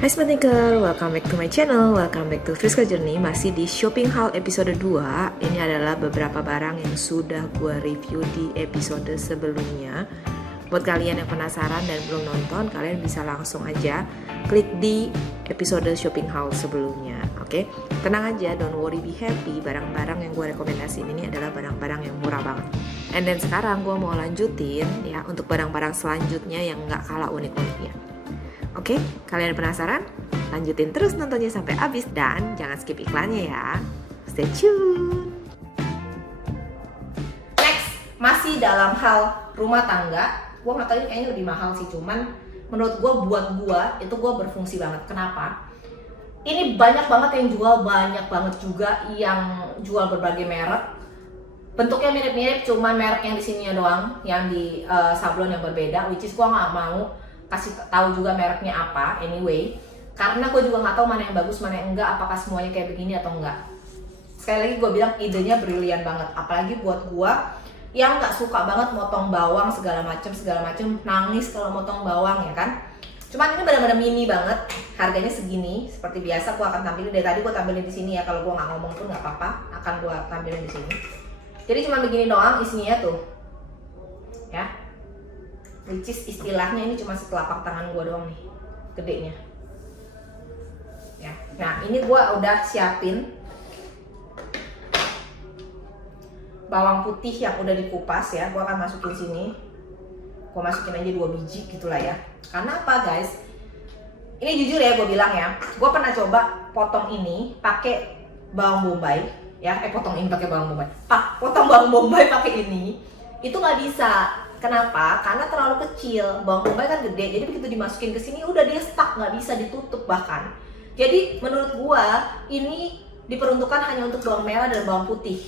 Hai Smart Thinker, welcome back to my channel, welcome back to Fiscal Journey. Masih di Shopping Haul episode 2. Ini adalah beberapa barang yang sudah gue review di episode sebelumnya. Buat kalian yang penasaran dan belum nonton, kalian bisa langsung aja klik di episode Shopping Haul sebelumnya. Oke, tenang aja, don't worry, be happy. Barang-barang yang gue rekomendasiin ini adalah barang-barang yang murah banget. And then sekarang gue mau lanjutin ya untuk barang-barang selanjutnya yang gak kalah unik-uniknya. Oke, kalian penasaran? Lanjutin terus nontonnya sampai habis dan jangan skip iklannya ya. Stay tune. Next, masih dalam hal rumah tangga. Gue nggak tahu ini kayaknya lebih mahal sih, cuman menurut gue buat gue itu gue berfungsi banget. Kenapa? Ini banyak banget yang jual, banyak banget juga yang jual berbagai merek. Bentuknya mirip-mirip, cuman merek yang di sininya doang, yang di sablon yang berbeda. Which is gue nggak mau kasih tahu juga mereknya apa, anyway, karena gue juga nggak tahu mana yang bagus, mana yang enggak, apakah semuanya kayak begini atau enggak. Sekali lagi gue bilang idenya brilian banget, apalagi buat gue yang nggak suka banget motong bawang segala macem, nangis kalau motong bawang ya kan. Cuman ini benar-benar mini banget, harganya segini. Seperti biasa gue akan tampilin, dari tadi gue tampilin di sini ya, kalau gue nggak ngomong pun nggak apa-apa, akan gue tampilin di sini. Jadi cuma begini doang isinya tuh, ya. Which is istilahnya ini cuma setelapak tangan gue doang nih, gedenya. Ya, nah ini gue udah siapin bawang putih yang udah dikupas ya. Gue akan masukin sini. Gue masukin aja 2 biji gitulah ya. Karena apa guys? Ini jujur ya gue bilang ya. Gue pernah coba potong ini pakai bawang bombay ya. Potong ini pakai bawang bombay. Potong bawang bombay pakai ini. Itu nggak bisa. Kenapa? Karena terlalu kecil. Bawang bombay kan gede, jadi begitu dimasukin ke sini udah dia stuck, nggak bisa ditutup bahkan. Jadi menurut gua ini diperuntukkan hanya untuk bawang merah dan bawang putih.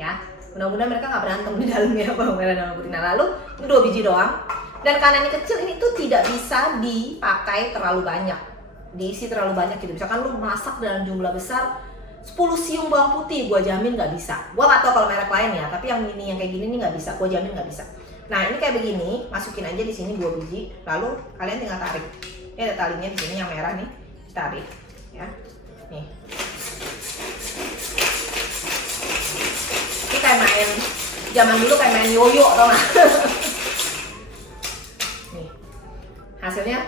Ya, mudah-mudahan mereka nggak berantem di dalamnya bawang merah dan bawang putih. Nah lalu ini 2 biji doang. Dan karena ini kecil, ini tuh tidak bisa dipakai terlalu banyak, diisi terlalu banyak gitu. Misalkan lu masak dalam jumlah besar 10 siung bawang putih, gua jamin nggak bisa. Gua nggak tahu kalau merek lain ya, tapi yang ini yang kayak gini nih nggak bisa, gua jamin nggak bisa. Nah ini kayak begini, masukin aja di sini 2 biji, lalu kalian tinggal tarik. Ini ada talinya di sini yang merah nih, tarik, ya. Nih. Ini kayak main zaman dulu, kayak main yoyo, tau nggak? Nih, hasilnya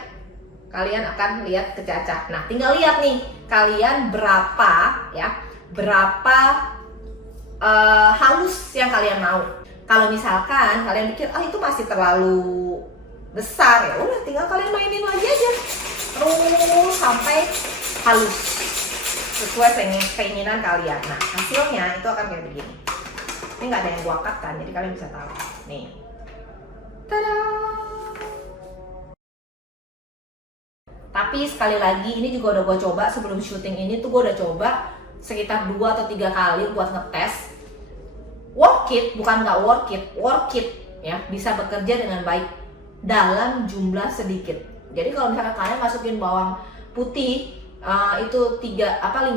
kalian akan lihat kecacah. Nah tinggal lihat nih, kalian berapa ya, berapa halus yang kalian mau. Kalau misalkan kalian pikir itu masih terlalu besar, ya udah tinggal kalian mainin lagi aja terus sampai halus sesuai keinginan kalian. Nah hasilnya itu akan kayak begini. Ini nggak ada yang gua cut kan, jadi kalian bisa tahu nih. Tada! Tapi sekali lagi ini juga udah gue coba sebelum syuting ini tuh, gue udah coba sekitar 2 atau 3 kali buat ngetes. Worth it, bukan nggak worth it ya, bisa bekerja dengan baik dalam jumlah sedikit. Jadi kalau misalkan kalian masukin bawang putih itu 5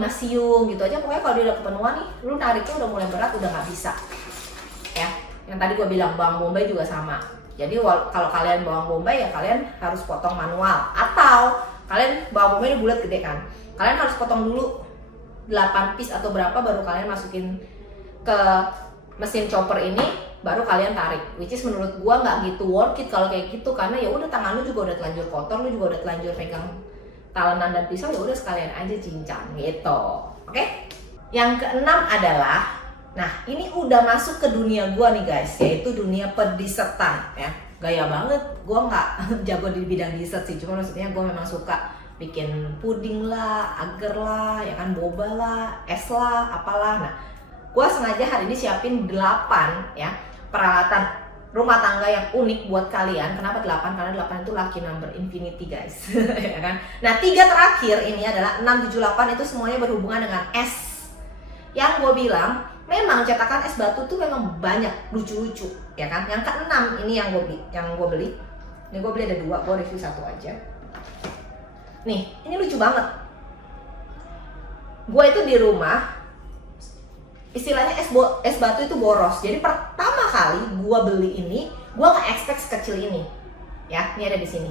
siung gitu aja, pokoknya kalau dia udah kepenuhan nih, lu nariknya udah mulai berat, udah nggak bisa ya. Yang tadi gue bilang bawang bombay juga sama. Jadi kalau kalian bawang bombay ya kalian harus potong manual, atau kalian bawang bombay ini bulat gede kan, kalian harus potong dulu 8 piece atau berapa, baru kalian masukin ke mesin chopper ini, baru kalian tarik. Which is menurut gua nggak gitu worth it kalau kayak gitu, karena ya udah tangan lu juga udah telanjur kotor, lu juga udah telanjur pegang talenan dan pisau, ya udah sekalian aja cincang gitu. Oke? Yang keenam adalah, nah ini udah masuk ke dunia gua nih guys, yaitu dunia pedesertan ya. Gaya banget, gua nggak jago di bidang dessert sih, cuma maksudnya gua memang suka bikin puding lah, agar lah, ya kan, boba lah, es lah, apalah. Nah gua sengaja hari ini siapin 8 ya peralatan rumah tangga yang unik buat kalian. Kenapa 8? Karena 8 itu lucky number infinity guys. Ya kan? Nah 3 terakhir ini adalah 6, 7, 8, itu semuanya berhubungan dengan es. Yang gue bilang memang cetakan es batu tuh memang banyak lucu-lucu ya kan. Yang ke-6 ini yang gue beli. Ini gue beli ada 2, gue review 1 aja. Nih ini lucu banget. Gue itu di rumah istilahnya es batu itu boros. Jadi pertama kali gua beli ini, gua nggak expect sekecil ini. Ya, ini ada di sini.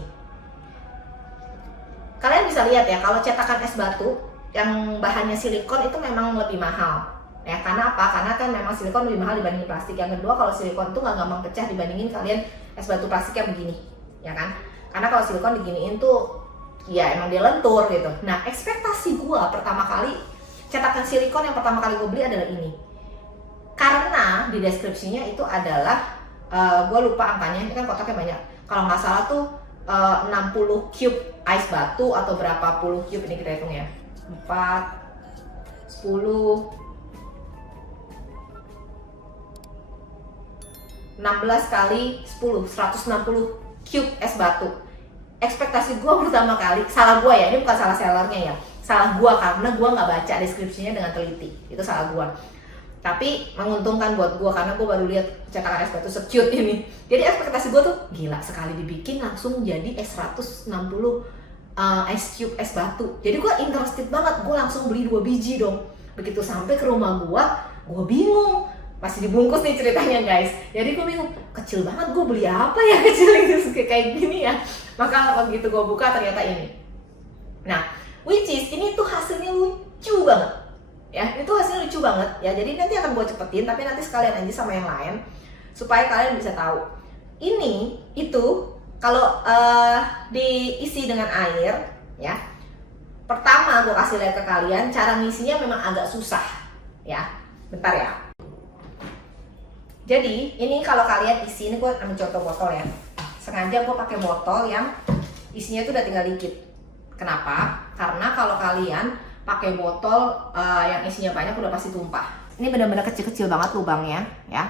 Kalian bisa bisa lihat ya, kalau cetakan es batu yang bahannya silikon itu memang lebih mahal. Ya, karena apa? Karena kan memang silikon lebih mahal dibanding plastik. Yang kedua, kalau silikon itu nggak gampang pecah dibandingin kalian es batu plastik yang begini, ya kan? Karena kalau silikon diginiin tuh, ya emang dia lentur gitu. Nah, ekspektasi gua pertama kali cetakan silikon yang pertama kali gue beli adalah ini. Karena di deskripsinya itu adalah, gue lupa angkanya, ini kan kotaknya banyak. Kalau nggak salah tuh 60 cube ice batu atau berapa puluh cube, ini kita hitung ya. 4, 10, 16 kali 10, 160 cube es batu. Ekspektasi gue pertama kali, salah gue ya, ini bukan salah sellernya ya, salah gue karena gue nggak baca deskripsinya dengan teliti, itu salah gue. Tapi menguntungkan buat gue karena gue baru lihat cetakan es batu se-cute ini. Jadi ekspektasi gue tuh gila, sekali dibikin langsung jadi es 160 ice cube es batu. Jadi gue interested banget, gue langsung beli 2 biji dong. Begitu sampai ke rumah gue bingung. Masih dibungkus nih ceritanya guys. Jadi gue bingung, kecil banget, gue beli apa ya kecil itu kayak gini ya. Maka begitu gue buka ternyata ini. Nah, which is ini tuh hasilnya lucu banget. Ya, itu hasilnya lucu banget ya. Jadi nanti akan gue cepetin, tapi nanti sekalian aja sama yang lain supaya kalian bisa tahu. Ini itu kalau diisi dengan air ya. Pertama gue kasih lihat ke kalian cara ngisinya memang agak susah ya. Bentar ya. Jadi ini kalau kalian isi, ini gue ambil contoh botol ya. Sengaja gue pakai botol yang isinya itu udah tinggal dikit. Kenapa? Karena kalau kalian pakai botol yang isinya banyak udah pasti tumpah. Ini benar-benar kecil-kecil banget lubangnya ya.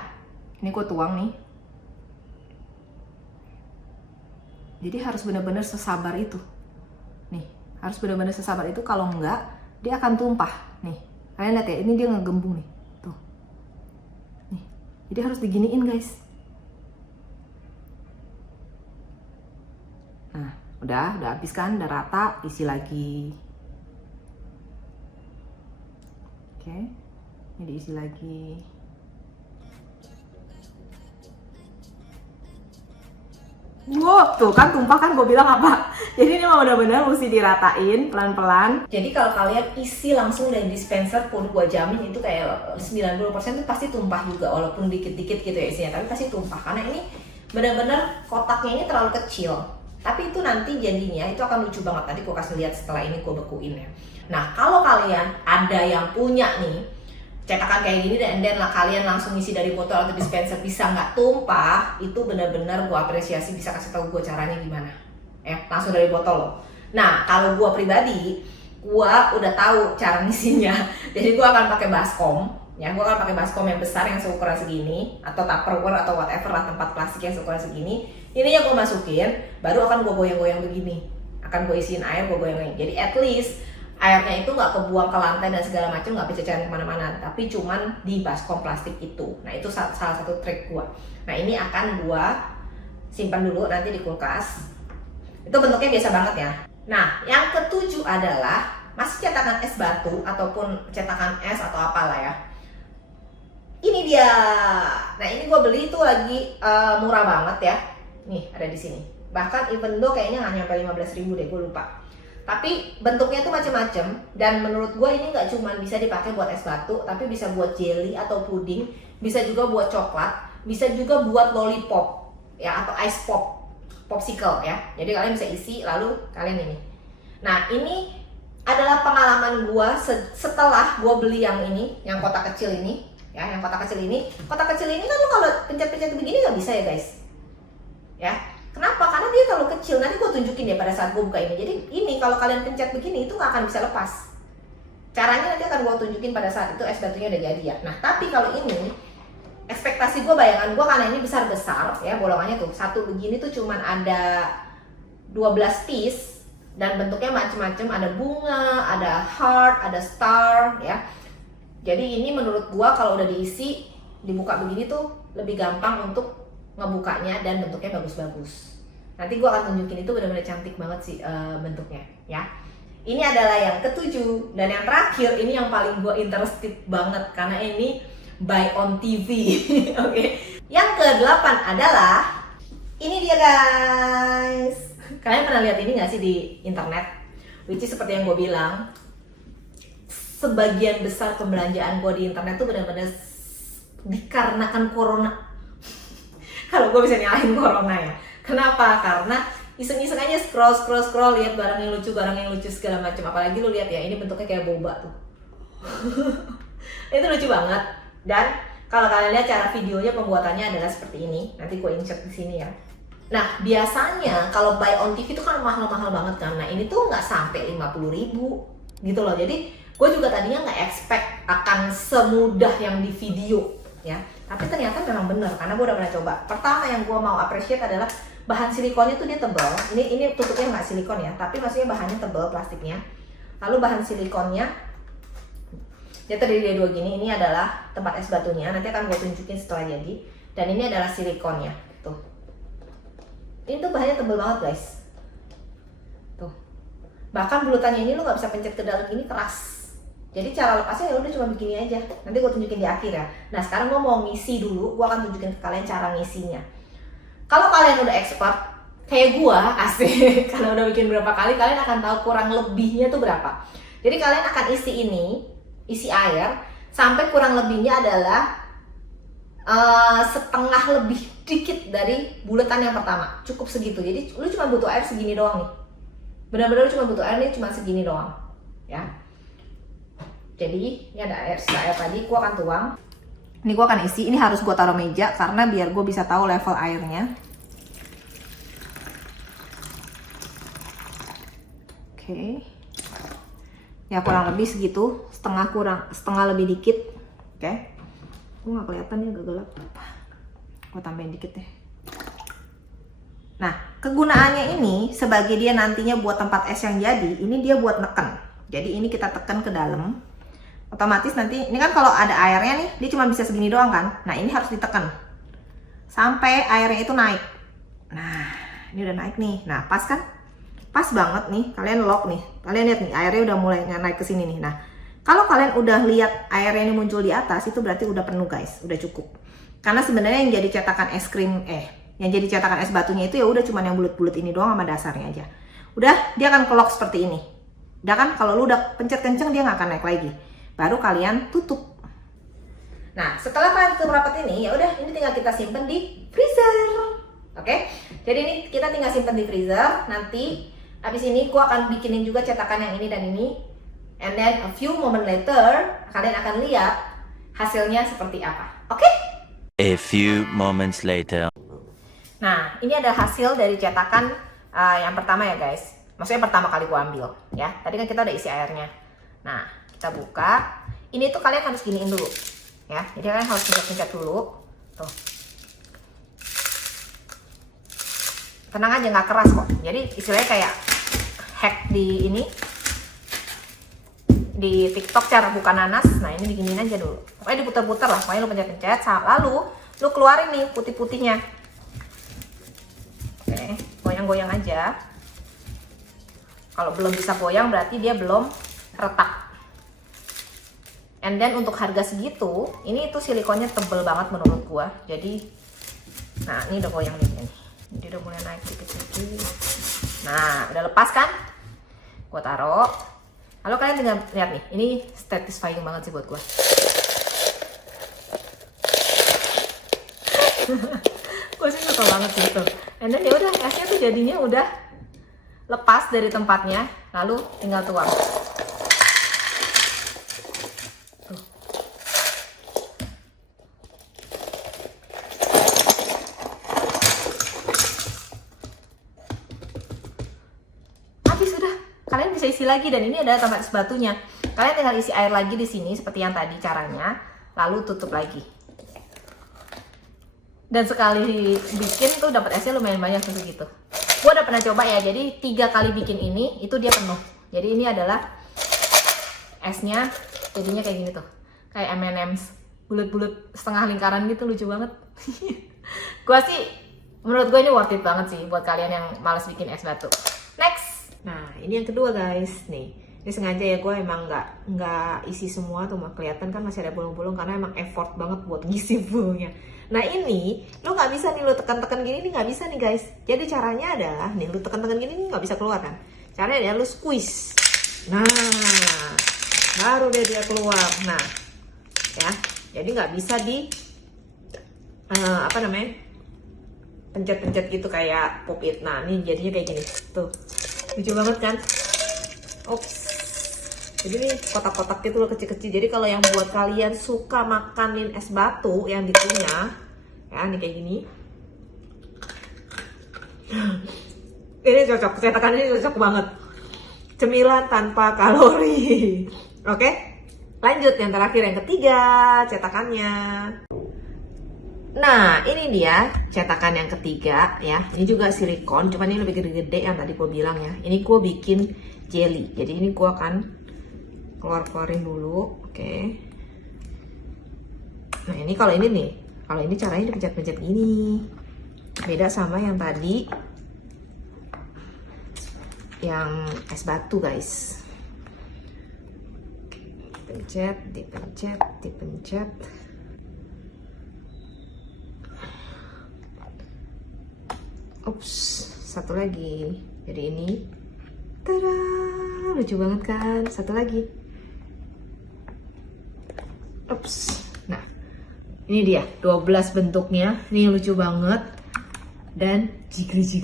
Ini gue tuang nih. Jadi harus benar-benar sesabar itu. Nih, harus benar-benar sesabar itu, kalau enggak dia akan tumpah. Nih, kalian lihat ya, ini dia ngegembung nih. Tuh. Nih, jadi harus diginiin guys. Nah, udah habis kan, udah rata, isi lagi. Oke, ini diisi lagi. Wow, tuh kan tumpah kan, gue bilang apa? Jadi ini mah benar-benar mesti diratain pelan-pelan. Jadi kalau kalian isi langsung dari dispenser pun gue jamin itu kayak 90% itu pasti tumpah juga, walaupun dikit-dikit gitu ya isinya, tapi pasti tumpah karena ini benar-benar kotaknya ini terlalu kecil. Tapi itu nanti jadinya itu akan lucu banget, nanti gue kasih lihat setelah ini gue bekuin ya. Nah, kalau kalian ada yang punya nih cetakan kayak gini dan lah kalian langsung isi dari botol atau dispenser bisa nggak tumpah, itu benar-benar gue apresiasi, bisa kasih tahu gue caranya gimana ya, langsung dari botol loh. Nah, kalau gue pribadi, gue udah tahu cara ngisinya. Jadi gue akan pakai baskom ya, gue akan pakai baskom yang besar yang seukuran segini, atau tupperware atau whatever lah, tempat plastik yang seukuran segini. Ininya gue masukin, baru akan gue goyang-goyang begini, akan gue isiin air, gue goyang-goyang. Jadi at least airnya itu nggak kebuang ke lantai dan segala macam, nggak berceceran kemana-mana, tapi cuman di baskom plastik itu. Nah, itu salah satu trik gua. Nah, ini akan gua simpan dulu nanti di kulkas. Itu bentuknya biasa banget ya. Nah, yang ketujuh adalah masih cetakan es batu ataupun cetakan es atau apalah ya. Ini dia. Nah, ini gua beli itu lagi murah banget ya. Nih, ada di sini. Bahkan even though kayaknya nggak nyampe 15.000 deh, gue lupa. Tapi bentuknya tuh macam-macam, dan menurut gue ini nggak cuma bisa dipakai buat es batu, tapi bisa buat jelly atau puding, bisa juga buat coklat, bisa juga buat lollipop ya, atau ice pop, popsicle ya. Jadi kalian bisa isi lalu kalian ini. Nah, ini adalah pengalaman gue setelah gue beli yang ini, yang kotak kecil ini ya, yang kotak kecil ini. Kotak kecil ini kan lo kalau pencet-pencet begini nggak bisa ya guys ya. Kenapa? Karena dia terlalu kecil. Nanti gue tunjukin ya pada saat gue buka ini. Jadi ini kalau kalian pencet begini itu nggak akan bisa lepas. Caranya nanti akan gue tunjukin pada saat itu es batunya udah jadi ya. Nah, tapi kalau ini ekspektasi gue, bayangan gue, karena ini besar-besar ya bolongannya tuh. Satu begini tuh cuman ada 12 piece dan bentuknya macam-macam. Ada bunga, ada heart, ada star ya. Jadi ini menurut gue kalau udah diisi, dibuka begini tuh lebih gampang untuk ngebukanya dan bentuknya bagus-bagus. Nanti gue akan tunjukin, itu benar-benar cantik banget sih bentuknya ya. Ini adalah yang ketujuh, dan yang terakhir ini yang paling gue interested banget karena ini buy on TV. Oke. Yang ke-8 adalah ini dia guys. Kalian pernah lihat ini nggak sih di internet? which is seperti yang gue bilang, sebagian besar pembelanjaan gue di internet tuh benar-benar dikarenakan corona. Kalau gue bisa nyalahin corona ya. Kenapa? Karena iseng-iseng aja scroll lihat barang yang lucu segala macam. Apalagi lu lihat ya, ini bentuknya kayak boba tuh. Itu lucu banget. Dan kalau kalian lihat cara videonya, pembuatannya adalah seperti ini. Nanti gue insert di sini ya. Nah, biasanya kalau buy on TV itu kan mahal-mahal banget kan. Nah, ini tuh nggak sampai 50.000 gitu loh. Jadi, gue juga tadinya nggak expect akan semudah yang di video ya. Tapi ternyata memang bener, karena gue udah pernah coba. Pertama yang gue mau appreciate adalah bahan silikonnya tuh dia tebal. Ini tutupnya nggak silikon ya, tapi maksudnya bahannya tebal plastiknya. Lalu bahan silikonnya dia terdiri dari dua gini. Ini adalah tempat es batunya. Nanti akan gue tunjukin setelah jadi. Dan ini adalah silikonnya. Tuh. Ini tuh bahannya tebal banget guys. Tuh. Bahkan bulutannya ini lo nggak bisa pencet ke dalam, ini keras. Jadi cara lepasnya ya udah cuma begini aja. Nanti gue tunjukin di akhir ya. Nah sekarang gue mau ngisi dulu. Gue akan tunjukin ke kalian cara ngisinya. Kalau kalian udah expert kayak gue, asik, karena udah bikin berapa kali, kalian akan tahu kurang lebihnya tuh berapa. Jadi kalian akan isi air sampai kurang lebihnya adalah setengah lebih dikit dari bulatan yang pertama. Cukup segitu. Jadi lu cuma butuh air segini doang nih. Benar-benar lu cuma butuh air nih cuma segini doang. Ya. Jadi ini ada air tadi, gue akan tuang. Ini gue akan isi, ini harus gue taruh meja karena biar gue bisa tahu level airnya. Oke. Ya kurang lebih segitu, setengah lebih dikit. Oke. Gue nggak kelihatan ya, agak gelap. Gue tambahin dikit deh. Nah, kegunaannya ini sebagai dia nantinya buat tempat es yang jadi, ini dia buat neken. Jadi ini kita tekan ke dalam. Otomatis nanti, ini kan kalau ada airnya nih, dia cuma bisa segini doang kan. Nah ini harus ditekan sampai airnya itu naik. Nah ini udah naik nih. Nah pas kan? Pas banget nih, kalian lock nih. Kalian lihat nih, airnya udah mulai naik ke sini nih. Nah kalau kalian udah lihat airnya ini muncul di atas, itu berarti udah penuh guys, udah cukup. Karena sebenarnya yang jadi cetakan es krim, yang jadi cetakan es batunya itu ya udah cuma yang bulat-bulat ini doang sama dasarnya aja. Udah, dia akan kelok seperti ini. Udah kan, kalau lu udah pencet kenceng dia nggak akan naik lagi. Baru kalian tutup. Nah, setelah kalian tutup rapat ini, ya udah ini tinggal kita simpen di freezer. Oke? Jadi ini kita tinggal simpen di freezer. Nanti habis ini gua akan bikinin juga cetakan yang ini dan ini. And then a few moment later, kalian akan lihat hasilnya seperti apa. Oke? A few moments later. Nah, ini ada hasil dari cetakan yang pertama ya guys. Maksudnya pertama kali gua ambil ya. Tadi kan kita udah isi airnya. Nah, kita buka. Ini tuh kalian harus giniin dulu ya. Jadi kalian harus pencet-pencet dulu. Tuh. Tenang aja, nggak keras kok. Jadi istilahnya kayak hack di ini, di TikTok cara buka nanas. Nah ini diginiin aja dulu. Pokoknya diputar-putar lah. Pokoknya lu pencet-pencet. Lalu lu keluarin nih putih-putihnya. Oke, goyang-goyang aja. Kalau belum bisa goyang berarti dia belum retak. And then untuk harga segitu, ini tuh silikonnya tebel banget menurut gua. Jadi, nah ini udah goyang nih. Jadi udah mulai naik dikit-dikit. Nah, udah lepas kan? Gua taruh. Lalu kalian tinggal lihat nih, ini satisfying banget sih buat gua. Gua sih suka banget sih itu. And then ya udah, esnya tuh jadinya udah lepas dari tempatnya. Lalu tinggal tuang. Kalian bisa isi lagi dan ini adalah tempat es batunya. Kalian tinggal isi air lagi di sini seperti yang tadi caranya, lalu tutup lagi. Dan sekali bikin tuh dapat esnya lumayan banyak segitu. Gua udah pernah coba ya, jadi 3 kali bikin ini itu dia penuh. Jadi ini adalah esnya jadinya kayak gini tuh, kayak M&M's bulat-bulat setengah lingkaran gitu, lucu banget. Gua sih, menurut gue ini worth it banget sih buat kalian yang males bikin es batu. Next. Nah ini yang kedua guys, nih ini sengaja ya gue emang nggak isi semua tuh, kelihatan kan masih ada bolong-bolong karena emang effort banget buat ngisi fullnya. Nah ini lo nggak bisa nih lo tekan-tekan gini nih, nggak bisa nih guys. Jadi caranya adalah nih lo tekan-tekan gini nih nggak bisa keluar kan. Caranya ya lu squeeze. Nah, baru deh dia keluar. Nah, ya, jadi nggak bisa di pencet-pencet gitu kayak pop it. Nah, ini jadinya kayak gini. Tuh, lucu banget kan? Ops. Jadi ini kotak-kotak gitu loh, kecil-kecil. Jadi kalau yang buat kalian suka makanin es batu yang dikunyah, ya ini kayak gini. Ini cocok, cetakan ini cocok banget. Cemilan tanpa kalori. Oke, lanjut yang terakhir, yang ketiga, cetakannya. Nah, ini dia cetakan yang ketiga ya. Ini juga silikon, cuman ini lebih gede-gede yang tadi gue bilang ya. Ini gue bikin jelly. Jadi ini gue akan keluarin dulu. Oke. Nah, ini kalau ini nih, kalau ini caranya dipencet-pencet gini. Beda sama yang tadi, yang es batu guys. Dipencet. Ups, satu lagi. Jadi ini, tada, lucu banget kan? Satu lagi. Ups. Nah, ini dia 12 bentuknya. Ini lucu banget dan jigli.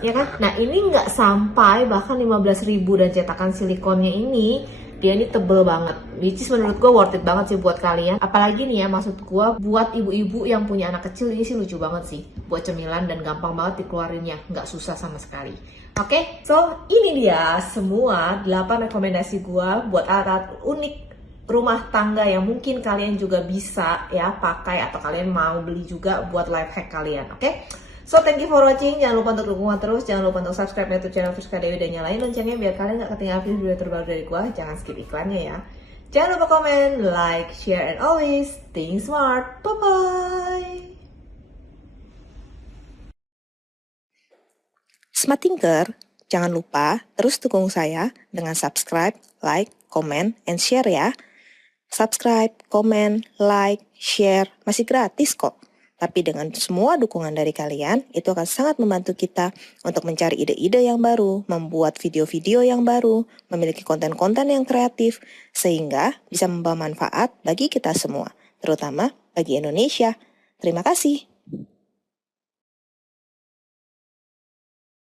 Ya kan? Nah, ini nggak sampai bahkan 15.000, dan cetakan silikonnya ini dia ini tebel banget. Which is menurut gue worth it banget sih buat kalian. Apalagi nih ya, maksud gue buat ibu-ibu yang punya anak kecil, ini sih lucu banget sih buat cemilan dan gampang banget dikeluarinnya, nggak susah sama sekali. Oke, so ini dia semua 8 rekomendasi gue buat alat-alat unik rumah tangga yang mungkin kalian juga bisa ya pakai, atau kalian mau beli juga buat life hack kalian. Oke? So, thank you for watching. Jangan lupa untuk dukungan terus. Jangan lupa untuk subscribe YouTube channel Friska Dewi dan nyalain loncengnya biar kalian gak ketinggalan video terbaru dari gua. Jangan skip iklannya ya. Jangan lupa komen, like, share, and always think smart. Bye-bye. Smart Thinker, jangan lupa terus dukung saya dengan subscribe, like, comment, and share ya. Subscribe, comment, like, share, masih gratis kok. Tapi dengan semua dukungan dari kalian, itu akan sangat membantu kita untuk mencari ide-ide yang baru, membuat video-video yang baru, memiliki konten-konten yang kreatif, sehingga bisa membawa manfaat bagi kita semua, terutama bagi Indonesia. Terima kasih.